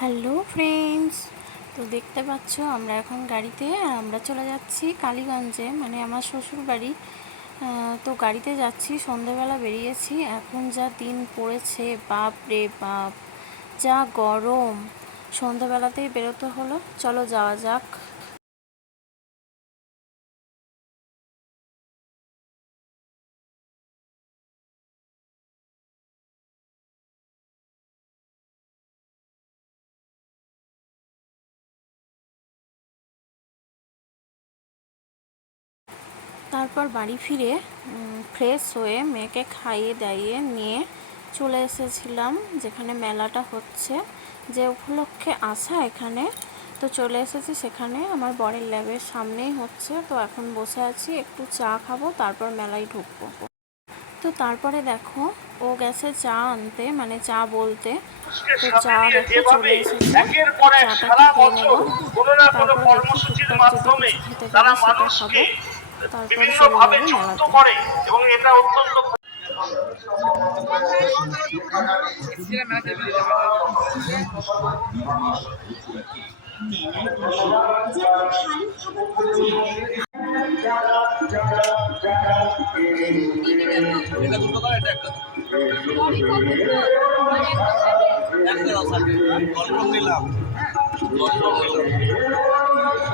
Hello friends, তো দেখতে পাচ্ছ আমরা এখন গাড়িতে আমরা চলে যাচ্ছি কালীগঞ্জে, মানে আমার শ্বশুর বাড়ি। তো গাড়িতে যাচ্ছি, সন্ধেবেলা বেরিয়েছি। এখন যা দিন পড়েছে, বাপ রে বাপ, যা গরম, সন্ধেবেলাতেই বেরোতে হলো। চলো যাওয়া যাক। তারপর বাড়ি ফিরে ফ্রেশ হয়ে মেয়েকে খাইয়ে দাইয়ে নিয়ে চলে এসেছিলাম যেখানে মেলাটা হচ্ছে, যে উপলক্ষে আসা এখানে। তো চলে এসেছি সেখানে, আমার বরের ল্যাবের সামনেই হচ্ছে। তো এখন বসে আছি, একটু চা খাবো, তারপর মেলায় ঢুকবো। তো তারপরে দেখো, ও গেছে চা আনতে, মানে চা বলতে। তো চা দেখো চলে এসেছে, চাটা খেয়ে নেবো। তারপরে দেখি টুকটাক যদি কিছু খেতে পারি সেটা খাবো, তারপরে চলে যাবো মেলাতে। এবং এটা অত্যন্ত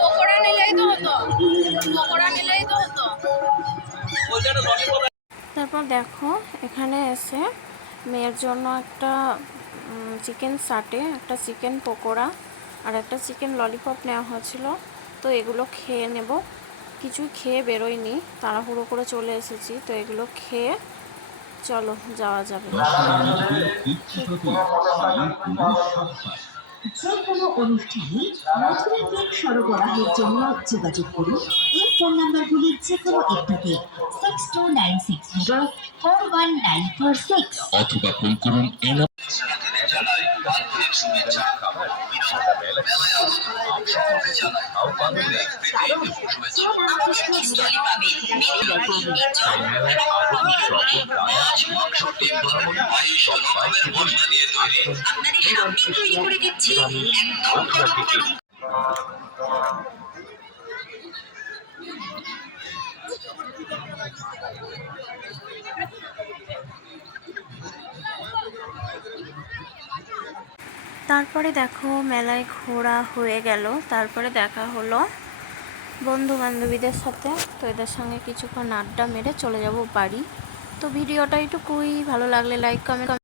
পকোড়া নিলেই তো হতো, পকোড়া নিলেই তো হতো। তারপর দেখো এখানে এসে মেয়ের জন্য একটা চিকেন সাটে, একটা চিকেন পকোড়া আর একটা চিকেন ললিপপ নেওয়া হয়েছিল। তো এগুলো খেয়ে নেব। কিছুই খেয়ে বেরোয়নি, তাড়াহুড়ো করে চলে এসেছি। তো এগুলো খেয়ে চলো যাওয়া যাবে। যে কোনো অনুষ্ঠানে মধুরা কেক সরবরাহের জন্য যোগাযোগ করুন এই ফোন নাম্বারগুলির যে কোনো একটিতে 6296041946 অথবা ফোন করুন তারপরে দেখো মেলায় ঘোরা হয়ে গেল। তারপরে দেখা হলো বন্ধু বান্ধবীদের সাথে। তো এদের সঙ্গে কিছুক্ষণ আড্ডা মেরে চলে যাব বাড়ি। তো ভিডিওটা একটুকুই, ভালো লাগলে লাইক কমেন্ট